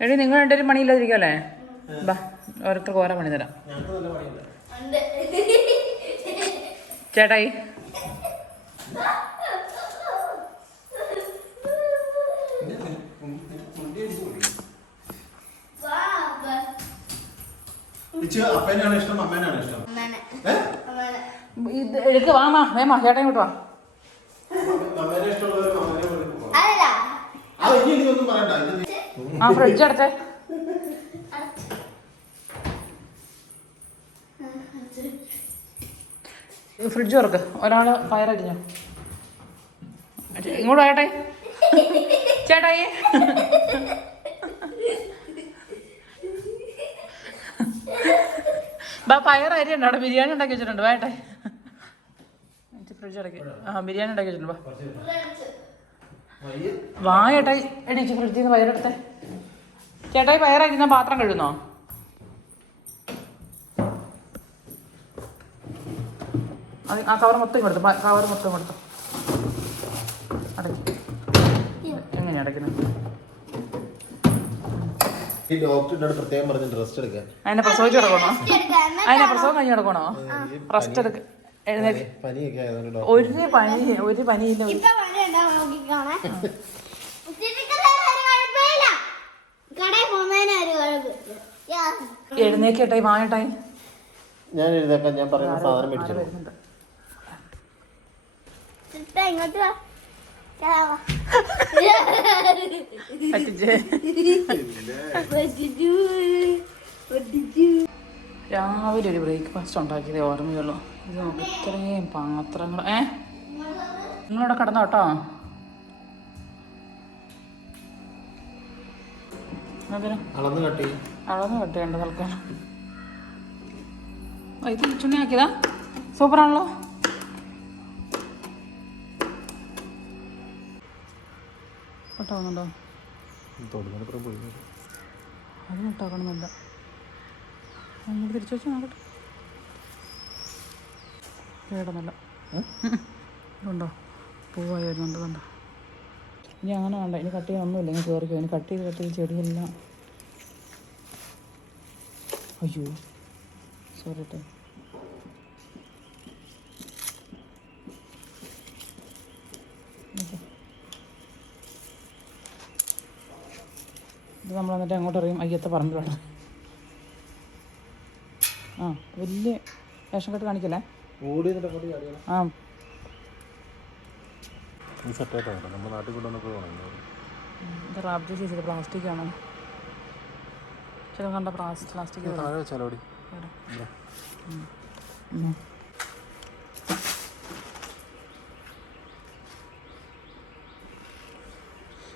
എടി നിങ്ങൾ രണ്ടുപേരും പണിയില്ലാതിരിക്കുമല്ലേ ബാ ഓരോരുത്തർക്ക് ഓരോ പണി തരാം. ചേട്ടായി. വാ അപ്പേനാണ് ഇഷ്ടം? അമ്മേനാണ് ഇഷ്ടം? ഇത് എടുക്ക് വാമാ വേമാ ചേട്ടാ ഇങ്ങോട്ട് വാ. പോകാം. ആ ഇനി ഒന്നും പറയണ്ട. ഇത് ആ ഫ്രിഡ്ജ് എടുത്തേ. ഫ്രിഡ്ജ് തുറക്ക്. ഒരാൾ പയറടിഞ്ഞു ഇങ്ങോട്ട് വായട്ടെ ചേട്ടായി. ബാ പയർ അരിയുണ്ട് അവിടെ ബിരിയാണി ഉണ്ടാക്കി വെച്ചിട്ടുണ്ട്. വേട്ടെ ഫ്രിഡ്ജ് അടക്കി ആ ബിരിയാണി ഉണ്ടാക്കി വെച്ചിട്ടുണ്ട്. ബാ. വാ ചേട്ടായി എണീച്ച് ഫ്രിഡ്ജിൽ നിന്ന് പയറെടുത്തെ. ചേട്ടായി പയറായിരുന്ന പാത്രം കഴുകുന്നോ? അത് ആ കവർ മൊത്തം കൊടുത്തു കവർ മൊത്തം കൊടുത്തു അടക്കി. എങ്ങനെയാണ് അടയ്ക്കുന്നത് ഈ ഡോക്ടറിനോട് പ്രത്യേകം പറഞ്ഞിട്ട് റെസ്റ്റ് എടുക്കാൻ അതിനെ പ്രസവിച്ച് കിടക്കണോ അതിനെ പ്രസവം കഴിഞ്ഞ് കിടക്കണോ റെസ്റ്റ് എടുക്ക. ഒരു പനി ഒരു പനിയില്ല. വാങ്ങട്ടായി ഞാൻ ഞാൻ പറയുന്ന സാധനം മേടിച്ചു. രാവിലെ ഒരു ബ്രേക്ക്ഫാസ്റ്റ് ഉണ്ടാക്കിയതേ ഓർമ്മയുള്ളൂ. ഇത്രയും പാത്രങ്ങൾ ഏ? നിങ്ങളിവിടെ കിടന്നോ കേട്ടോ? അളന്ന് കട്ടി അളന്ന് കെട്ടേണ്ട തൽക്കാലം. ഇത് ചുണ്ണിയാക്കിയതാ? സൂപ്പറാണല്ലോ. കേട്ടാവുന്നുണ്ടോ അത് മുട്ടാക്കണമെന്നില്ല അങ്ങോട്ട് തിരിച്ചു വെച്ചാൽ നോക്കട്ടെ. കേടുന്നില്ല. ഇതുണ്ടോ? പൂവായി വരുന്നുണ്ട് കണ്ടോ? ഇനി അങ്ങനെ വേണ്ട. ഇനി കട്ട് ചെയ്യാനൊന്നുമില്ല. ഇനി കയറിക്കോ ഇനി കട്ട് ചെയ്ത് കട്ട് ചെയ്ത് ചെടിയെല്ലാം. അയ്യോ. സോറി കേട്ടോ ഇത് നമ്മൾ എന്നിട്ട് അങ്ങോട്ട് അറിയും അയ്യത്തെ പറമ്പിലാണ് ആ വലിയ റേഷൻ കാർഡ് കാണിക്കല്ലേ? ആ. സെറ്റായിട്ടാണ് നമ്മുടെ നാട്ടിൽ ചെയ്തത് പ്ലാസ്റ്റിക് ആണോ. ചില കണ്ട പ്ലാസ്റ്റിക് താഴെ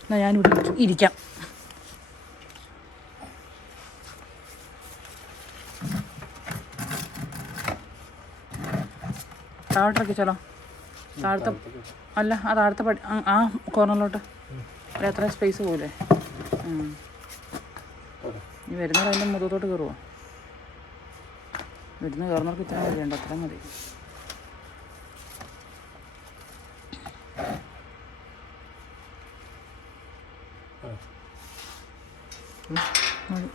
എന്നാ ഞാനിവിടെ ഇരിക്കും- താഴോട്ടിറക്കി ചലോ താഴത്തെ അല്ല ആ താഴത്തെ പടി ആ- കോർണറിലോട്ട്. അല്ല എത്ര സ്പേസ് പോലെ ഇനി വരുന്നത് അതിന്റെ മുതത്തോട്ട് കയറുമോ വരുന്ന കയറുന്നവർക്ക് ഇത്ര വേണ്ട അത്ര മതി. മതി.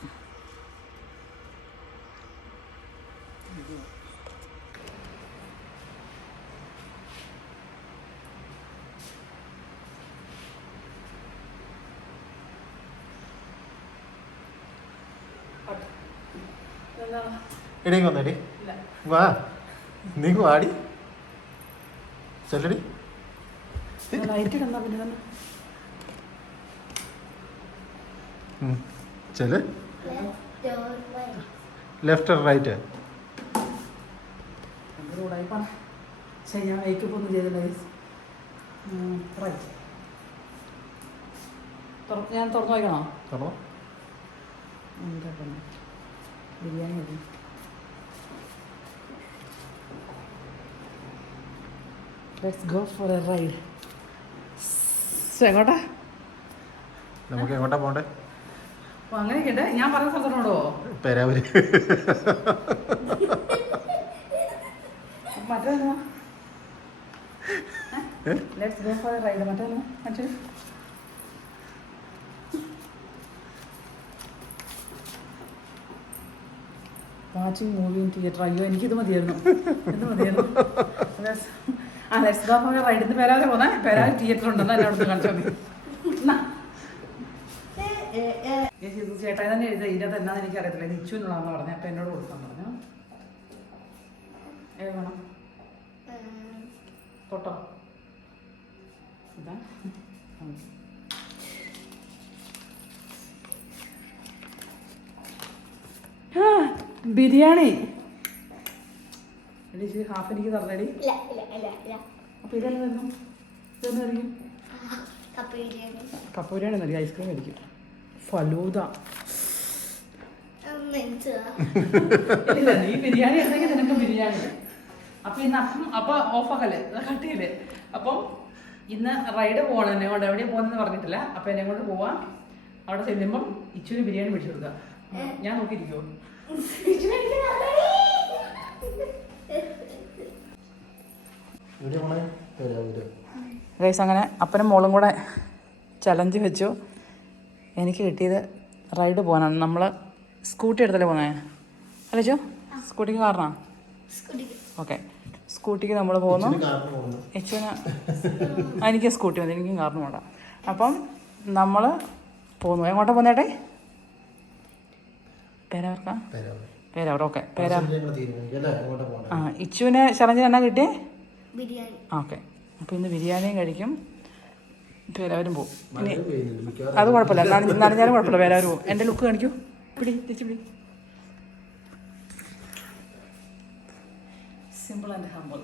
എടീ വന്നെടി വാ. നീ വാടി. ചെല്ലടി. ലൈറ്റ് ഇടന്നാ പിന്നെ തന്നെ. ചെൽ? ലെഫ്റ്റ് റൈറ്റ് ഉടായിപ്പാണ് ശരി ഞാൻ ഒന്നും ചെയ്തില്ല തുറന്നു വയ്ക്കണോ biryani let's go for a ride എങ്ങോട്ടാ? നമുക്ക് എങ്ങോട്ടാ പോണ്ടേ? അങ്ങനെയൊക്കെ ഞാൻ പറഞ്ഞ സ്ഥലത്തോടോ പേരാവൂര്. വാച്ചിങ് മൂവി തിയേറ്റർ അയ്യോ എനിക്കിത് മതിയായിരുന്നു. ഇത് മതിയായിരുന്നു. ആ പേരാതെ പോന്നെ. തിയേറ്റർ ഉണ്ടെന്ന് എന്നെ ചേട്ടായി തന്നെ ഇതിനകത്ത് എന്നാന്ന് എനിക്ക് അറിയത്തില്ല നിച്ചു എന്നുള്ളതെന്ന് പറഞ്ഞു. എന്നോട് കൊടുക്കാൻ പറഞ്ഞു. വേണം തൊട്ടോ. ബിരിയാണി. ഇച്ചിരി ഹാഫ് എനിക്ക് തരണടി അപ്പൊ ഇതെല്ലാം തരണം ഇതെന്ന് കഴിക്കും കപ്പ ബിരിയാണി. കപ്പ ബിരിയാണി എന്നറിയ ഐസ്ക്രീം ഫലൂദ. മനസ്സിലാ ഇല്ല നീ ബിരിയാണി ഉണ്ടെങ്കിൽ നിനക്ക് ബിരിയാണി. അപ്പൊ ഇന്ന് അപ്പം അപ്പൊ ഓഫാക്കല്ലേ കട്ടിയില്ലേ അപ്പം ഇന്ന് റൈഡ് പോകണം എന്നെ കൊണ്ട് എവിടെയും പോകുന്നെന്ന് പറഞ്ഞിട്ടില്ല. അപ്പൊ എന്നെ കൊണ്ട് പോവാം. അവിടെ ചെല്ലുമ്പം ഇച്ചൂര് ബിരിയാണി മേടിച്ചു കൊടുക്കാം. ഞാൻ നോക്കിയിരിക്കുമോ ഇവിടെ പോണേ പേരാവൂര് ഗൈസ് അങ്ങനെ അപ്പനും മോളും കൂടെ ചലഞ്ച് വെച്ചു. എനിക്ക് കിട്ടിയത് റൈഡ് പോകാനാണ്. നമ്മൾ സ്കൂട്ടി എടുത്തല്ലേ പോകുന്നത് അല്ലേ ചോ? സ്കൂട്ടിക്ക് കാരണം? ഓക്കെ സ്കൂട്ടിക്ക് നമ്മൾ പോകുന്നു എച്ചുവിന് പോകുന്നു എനിക്ക് സ്കൂട്ടി മതി. എനിക്കും കാരണം വേണ്ട അപ്പം നമ്മൾ പോന്നു. എങ്ങോട്ട് പോന്നേട്ടെ പേരവർക്കാ? പേരവർ. പേരാവർ ഓക്കെ പേരാ ആ ഇച്ചുവിന് ചലഞ്ചിന് എന്നാ കിട്ടിയേ? ബിരിയാണി. ഓക്കെ. അപ്പോൾ ഇന്ന് ബിരിയാണിയും കഴിക്കും. പേരാവരും ഇനി മിക്കവാറും. അത് കുഴപ്പമില്ല. നന- നനഞ്ഞാലും കുഴപ്പമില്ല. പേരാവരും പോകും എന്റെ ലുക്ക് കാണിക്കൂ. പിടി തിരിച്ചു പിടി. സിമ്പിൾ ആൻഡ് ഹമ്പിൾ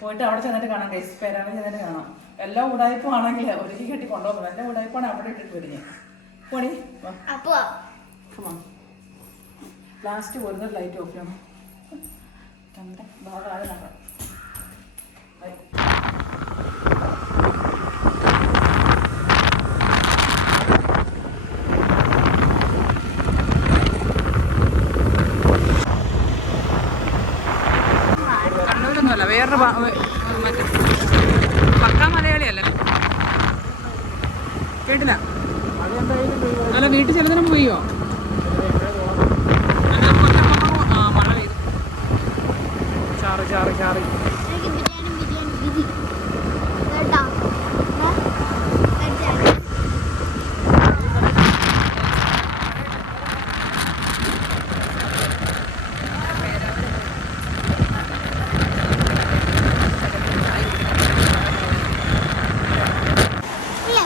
പോയിട്ട് അവിടെ ചെന്നിട്ട് കാണാം. ഗൈസ് പേരാവർ ചെന്നിട്ട് കാണാം. എല്ലാ ഉടായ്പും ആണെങ്കിൽ ഒരുക്കി കെട്ടി കൊണ്ടുപോകുന്നത് എല്ലാ ഉടായ്പാണ് അവിടെ ഇട്ടിട്ട് പിടിഞ്ഞ് പോണി അപ്പൊ ലാസ്റ്റ് വരുന്നൊരു ലൈറ്റ് ഓഫ് ചെയ്യണം. കണ്ടേ ഭാഗം ആകെ കണ്ണൂരൊന്നുമല്ല വേറൊരു ഭാ- വേ- മറ്റേ പക്കാ മലയാളിയല്ല? കേട്ടില്ല. അല്ല വീട്ടിൽ ചെലതിനും പോയോ അല്ല, കൊല്ലം ആ മഴ പെയ്തു ചാറ് ചാറ് ചാറ് എനിക്ക് ബിരിയാണി ബിരിയാണി ബിരി കേട്ടോ ഏ? കഴിച്ചാ? ഇല്ല,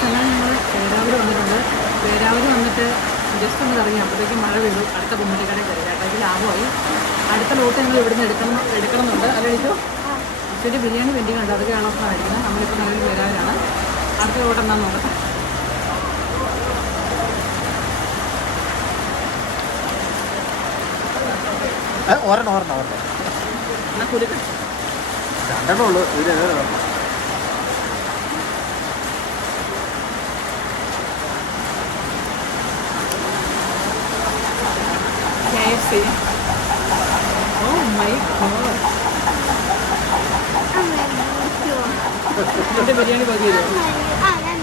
എന്നാൽ നമ്മൾ പേരാവൂർ വന്നിട്ടുണ്ട് പേരാവൂർ വന്നിട്ട് ജസ്റ്റ് ഒന്ന് ഇറങ്ങി അപ്പോഴത്തേക്കും മഴ വീണു അടുത്ത കുമ്മട്ടിക്കടയിൽ കയറി ചേട്ടാക്കി ലാഭമായി അടുത്ത ലോട്ട് ഞങ്ങൾ ഇവിടുന്ന് എടുക്കണം എടുക്കണമെന്നുണ്ട്. അല്ലെടിച്ചോ ഇച്ചിരി ബിരിയാണി വെൻഡിങ് ഉണ്ട്. അതൊക്കെ ആണോ നമ്മളിപ്പോൾ നിലവിൽ വരാനാണ് അടുത്ത ഇവിടെ എന്താണെന്ന് നോക്കട്ടെ ഒരെണ്ണം ഒരെണ്ണം ഒരെണ്ണം. എന്നാൽ കുരുക്ക്? രണ്ടെണ്ണം ഉള്ളു. ഇതിൽ ഓ മൈ ഗോഡ് ബിരിയാണി പകുതി തരുമോ ആ, ഞാൻ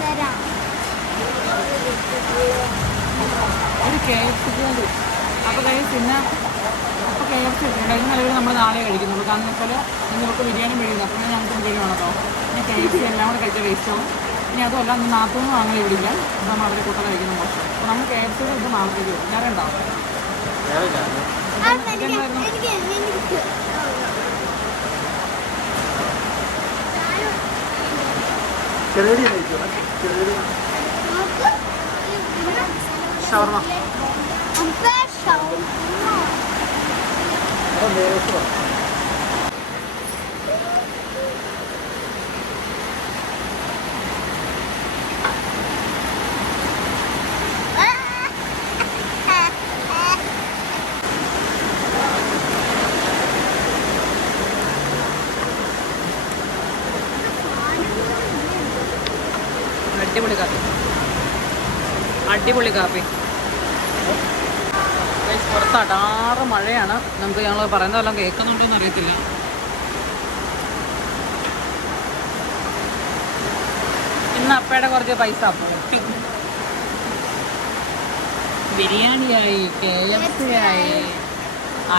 ഒരു കെ എഫ് സിക്ക് വേണ്ടി. അപ്പോൾ കഴിഞ്ഞ് പിന്നെ അപ്പോൾ കെ എഫ് സി കഴിഞ്ഞ നിലവിൽ നമ്മൾ നാളെ കഴിക്കുന്നുള്ളൂ കാരണം വെച്ചാൽ നിങ്ങൾക്ക് ബിരിയാണി മേടിക്കുന്നു. അപ്പോൾ ഞങ്ങൾക്ക് ബിരിയാണി വേണമല്ലോ ഇനി കെ എഫ് സി എല്ലാം കൂടെ കഴിച്ച വേസ്റ്റ് ആവും. ഇനി അതുമല്ല അന്ന് നാത്തൊന്നും വാങ്ങി ഇവിടെ ഇല്ല. അപ്പോൾ നമ്മൾ അവരെ കൂട്ടം കഴിക്കുന്ന മോശം. അപ്പോൾ നമ്മൾ കെ എഫ് സിയുടെ ഇത് നാളത്തേക്ക് വേറെ ഞാൻ ഉണ്ടാവും നോക്ക്. ഇവിടെ ഷവർമ ഷവർമ. അടിപൊളി കാപ്പി അടിപൊളി കാപ്പി. പുറത്ത് അടാറ് മഴയാണ്. നമുക്ക് ഞങ്ങൾ പറയുന്നതെല്ലാം കേൾക്കുന്നുണ്ടോ എന്ന് അറിയത്തില്ല. ഇന്ന് അപ്പയുടെ കുറച്ച് പൈസ ബിരിയാണിയായി കെ എഫ് സി ആയി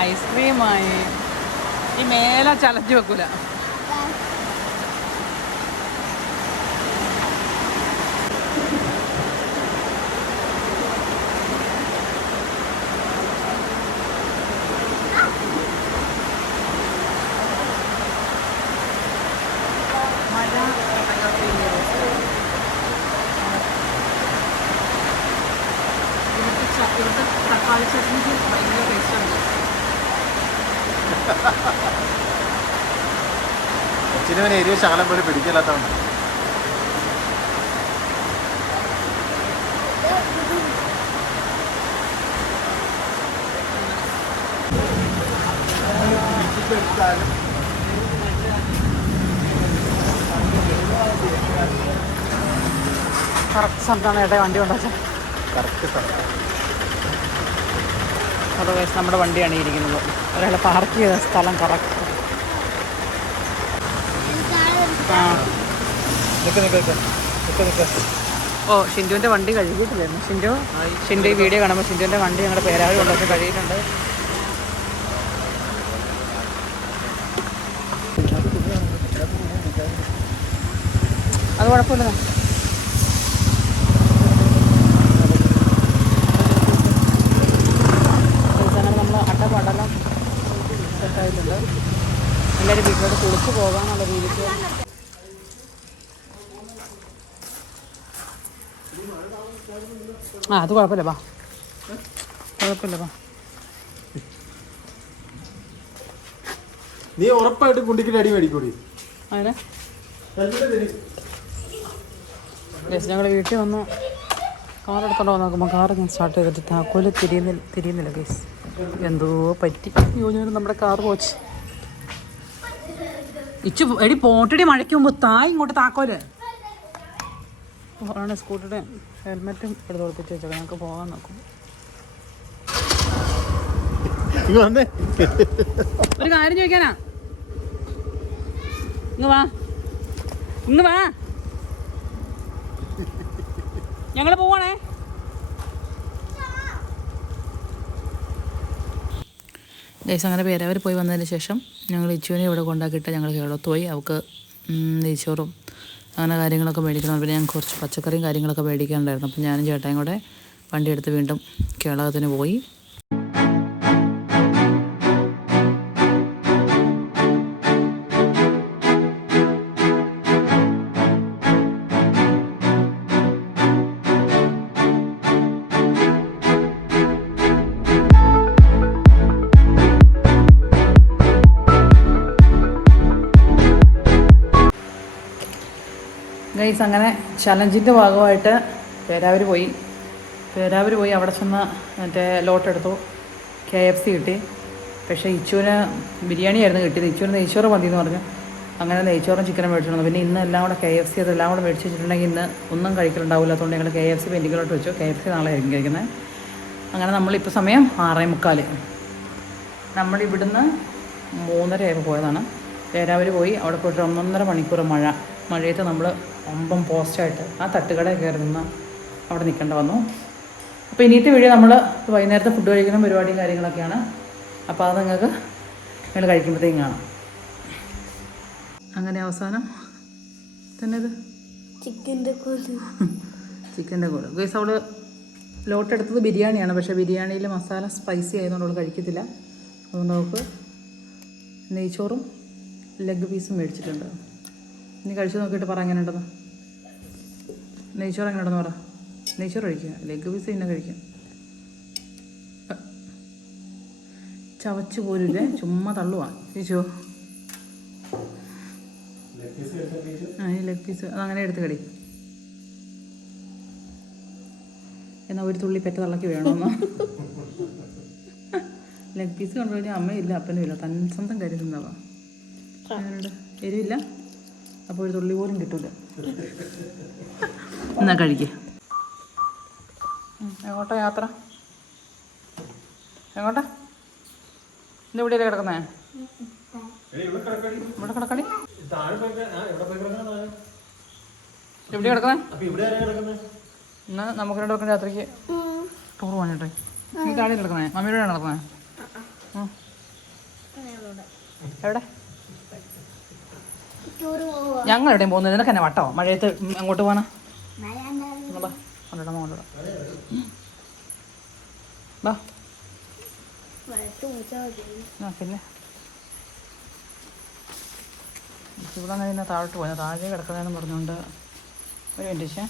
ഐസ്ക്രീമായി ഈ മേലെ ചലഞ്ച് വെക്കൂല മഴ ഇവിടുത്തെ ച- ഇവിടുത്തെ തക്കാളി ചട്നിക്ക് ഭയങ്കര ടേസ്റ്റുണ്ട് കൊച്ചിനവന് എരിവ് ശകലം പോലും പിടിക്കില്ലാത്തതുകൊണ്ട് കറക്റ്റ് സ്ഥലത്താണ് ഏട്ടാ വണ്ടി കൊണ്ടുവച്ചത്. കറക്റ്റ് സ്ഥലം അതർവൈസ് നമ്മുടെ വണ്ടിയാണ് ഇരിക്കുന്നത്. ഒരാൾ പാർക്ക് ചെയ്ത സ്ഥലം കറക്റ്റ് ഓ ഷിൻഡുവിന്റെ വണ്ടി കഴുകിയിട്ടില്ലായിരുന്നു. ഷിൻഡു ഷിൻഡു ഈ വീഡിയോ കാണുമ്പോൾ ഷിൻഡുവിന്റെ വണ്ടി ഞങ്ങളുടെ പേരാവി കൊണ്ടുവച്ച് കഴുകിയിട്ടുണ്ട്. അത് കുഴപ്പമില്ല. കുളിച്ച് പോകാനുള്ള രീതിക്ക്. ആ അത് കുഴപ്പമില്ല വാ. കുഴപ്പമില്ല വാ. നീ ഉറപ്പായിട്ട് കുണ്ടിക്കിട്ട് അടി മേടിക്കൂടി. അങ്ങനെ? ഞങ്ങൾ വീട്ടിൽ വന്നു കാർ എടുത്തോണ്ട് വന്ന് നോക്കുമ്പോൾ കാർ ഞാൻ സ്റ്റാർട്ട് ചെയ്തിട്ട് താക്കോൽ തിരിയുന്നില്ല തിരിയുന്നില്ല ഗേസ്. എന്തോ പറ്റി. യോജന നമ്മുടെ കാർ പോച്ച് ഇച്ചു എടി പോട്ടടി മഴയ്ക്ക് മുമ്പ് താ ഇങ്ങോട്ട് താക്കോൽ. പോകണ സ്കൂട്ടറുടെ ഹെൽമെറ്റും എടുത്ത് ഉറപ്പിച്ച് വെച്ചേക്കാം ഞങ്ങൾക്ക് പോകാൻ നോക്കും. ഒരു കാര്യം ചോദിക്കാനാ? ഇങ്ങ് വാ. ഇങ്ങ് വാ. ഞങ്ങൾ പോവാണേ. ഗൈസ് അങ്ങനെ പേരവർ പോയി വന്നതിന് ശേഷം ഞങ്ങൾ ഇച്ചുവിനെ ഇവിടെ കൊണ്ടാക്കിയിട്ട് ഞങ്ങൾ കേളത്ത് പോയി. അവൾക്ക് നെയ്ച്ചോറും അങ്ങനെ കാര്യങ്ങളൊക്കെ മേടിക്കണം. പിന്നെ ഞങ്ങൾക്ക് കുറച്ച് പച്ചക്കറിയും കാര്യങ്ങളൊക്കെ മേടിക്കാനുണ്ടായിരുന്നു. അപ്പം ഞാനും ചേട്ടായും കൂടെ വണ്ടിയെടുത്ത് വീണ്ടും കേളകത്തിന് പോയി. ഗൈസ് അങ്ങനെ ചലഞ്ചിന്റെ ഭാഗമായിട്ട് പേരാവൂർ പോയി. പേരാവൂർ പോയി അവിടെ ചെന്ന് മറ്റേ ലോട്ടെടുത്തു കെ എഫ് സി കിട്ടി. പക്ഷേ ഇച്ചുവിന് ബിരിയാണിയായിരുന്നു കിട്ടിയത്. ഇച്ചുവിന് നെയ്ച്ചോറ് മതി എന്ന് പറഞ്ഞു. അങ്ങനെ നെയ്ച്ചോറും ചിക്കനും മേടിച്ചിരുന്നു. പിന്നെ ഇന്ന് എല്ലാം കൂടെ കെ എഫ് സി അതെല്ലാം കൂടെ മേടിച്ച് വെച്ചിട്ടുണ്ടെങ്കിൽ ഇന്ന് ഒന്നും കഴിക്കലുണ്ടാവില്ല. അതുകൊണ്ട് ഞങ്ങൾ കെ എഫ് സി പെൻഡിങ്ങിലോട്ട് വെച്ചു. കെ എഫ് സി നാളെ ആയിരിക്കും കഴിക്കുന്നത്. അങ്ങനെ നമ്മളിപ്പോൾ സമയം ആറേ മുക്കാൽ നമ്മളിവിടുന്ന് മൂന്നരയായപ്പോൾ പോയതാണ്. പേരാവൂർ പോയി. അവിടെ പോയിട്ട് ഒന്നൊന്നര മണിക്കൂർ മഴ. മഴയത്ത് നമ്മൾ ഒമ്പം പോസ്റ്റായിട്ട് ആ തട്ടുകടയിൽ കയറി നിന്ന് അവിടെ നിൽക്കേണ്ട വന്നു. അപ്പോൾ ഇനിയത്തെ വീഡിയോ നമ്മൾ വൈകുന്നേരത്തെ ഫുഡ് കഴിക്കുന്ന പരിപാടിയും കാര്യങ്ങളൊക്കെയാണ്. അപ്പോൾ അത് നിങ്ങൾക്ക് നിങ്ങൾ കഴിക്കുമ്പോഴത്തേക്കും കാണാം. അങ്ങനെ അവസാനം തന്നെ ഇത് ചിക്കന്റെ കൂട്. ചിക്കന്റെ കൂടെ. ഗൈസ് അവൾ ലോട്ടെടുത്തത് ബിരിയാണിയാണ്. പക്ഷേ ബിരിയാണിയിൽ മസാല സ്പൈസി ആയതുകൊണ്ട് അവൾ കഴിക്കത്തില്ല. അതുകൊണ്ട് അവൾക്ക് നെയ്ച്ചോറും ലെഗ് പീസും മേടിച്ചിട്ടുണ്ട്. ഇനി കഴിച്ചു നോക്കിയിട്ട് പറ എങ്ങനെ ഉണ്ടെന്ന് നെയ്ച്ചോറ് എങ്ങനെ ഉണ്ടെന്ന് പറ. നെയ്ച്ചോറ് കഴിക്കുക. ലെഗ് പീസ് പിന്നെ കഴിക്കാം. ചവച്ചു പോലില്ലേ ചുമ്മാ തള്ളുവാ. ചേച്ചോ ആ ഈ ലെഗ് പീസ് അതങ്ങനെ എടുത്ത് കടി. എന്നാൽ ഒരു തുള്ളി പെറ്റ തള്ളക്ക് വേണമെന്ന് ലെഗ് പീസ് കണ്ടു കഴിഞ്ഞാൽ അമ്മയില്ല അപ്പനും ഇല്ല തൻ സ്വന്തം അങ്ങനെയുണ്ട് എരിവില്ല. അപ്പോൾ ഒരു തുള്ളി പോലും കിട്ടൂല. എന്നാ കഴിക്കേ. എങ്ങോട്ടാ യാത്ര? എങ്ങോട്ടാ? ഇന്ന് ഇവിടെയല്ലേ കിടക്കുന്നേ? ഇവിടെ കിടക്കണി? എവിടെ കിടക്കുന്നത് എന്നാ നമുക്ക് രണ്ടു പേർക്കും രാത്രിക്ക് ടൂർ പോകണിട്ടെ നീ താഴെ കിടക്കുന്നേ? മമ്മിയുടെ നടക്കുന്നേ? എവിടെ? ഞങ്ങൾ എവിടെയും പോകുന്നത്? നിനക്ക് തന്നെ വട്ടോ? മഴയത്ത് അങ്ങോട്ട് പോകണം കൊണ്ടിടാം കൊണ്ടിടാം ബാ ആ പിന്നെ? ഇവിടെ നിന്ന് താഴോട്ട് പോയി. താഴെ കിടക്കണമെന്ന് പറഞ്ഞുകൊണ്ട് ഒരു മിനിറ്റ്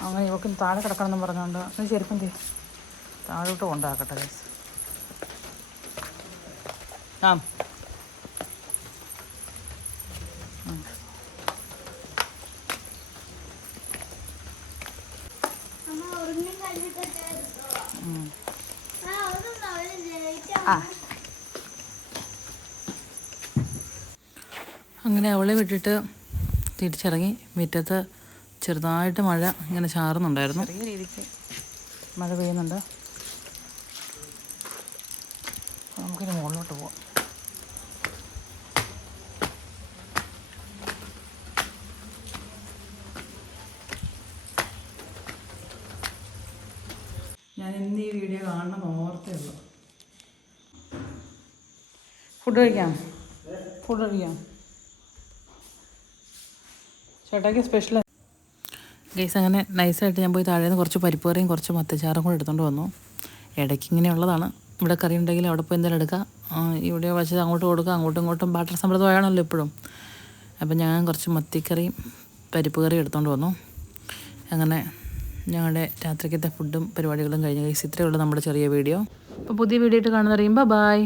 അങ്ങനെ ഇവക്ക് താഴെ കിടക്കണമെന്ന് പറഞ്ഞുകൊണ്ട് അത് ചെരുപ്പം തീ താഴോട്ട് കൊണ്ടാക്കട്ടെ ആ. ആ. അങ്ങനെ അവളെ വിട്ടിട്ട് തിരിച്ചിറങ്ങി. മുറ്റത്ത് ചെറുതായിട്ട് മഴ ഇങ്ങനെ ചാറുന്നുണ്ടായിരുന്നു. ചെറിയ രീതിക്ക് മഴ പെയ്യുന്നുണ്ട് അപ്പോൾ നമുക്കിനി മുകളിലോട്ട് പോവാം ഞാൻ ഇന്ന് ഈ വീഡിയോ കാണണം ഓർത്തേ ഉള്ളൂ ഫുഡ് കഴിക്കാം. ഫുഡ് കഴിക്കാം. ചേട്ടാക്ക് സ്പെഷ്യൽ ഗൈസ് അങ്ങനെ നൈസായിട്ട് ഞാൻ പോയി താഴേന്ന് കുറച്ച് പരിപ്പ് കറിയും കുറച്ച് മത്തച്ചാറും കൂടെ എടുത്തുകൊണ്ട് വന്നു. ഇടയ്ക്ക് ഇങ്ങനെയുള്ളതാണ് ഇവിടെ കറി ഉണ്ടെങ്കിൽ അവിടെ പോയി എന്തെങ്കിലും എടുക്കുക ഇവിടെ വച്ചത് അങ്ങോട്ട് കൊടുക്കുക അങ്ങോട്ടും ഇങ്ങോട്ടും ബാട്ടർ സമ്പ്രദായമാണല്ലോ എപ്പോഴും അപ്പം ഞാൻ കുറച്ച് മത്തിക്കറിയും പരിപ്പ് കറിയും എടുത്തുകൊണ്ട് വന്നു. അങ്ങനെ ഞങ്ങളുടെ രാത്രിക്കത്തെ ഫുഡും പരിപാടികളും കഴിഞ്ഞ. ഗൈസ് ഉള്ളൂ നമ്മുടെ ചെറിയ വീഡിയോ അപ്പോൾ പുതിയ വീഡിയോ ആയിട്ട് കാണുന്നറിയുമ്പോൾ ബൈ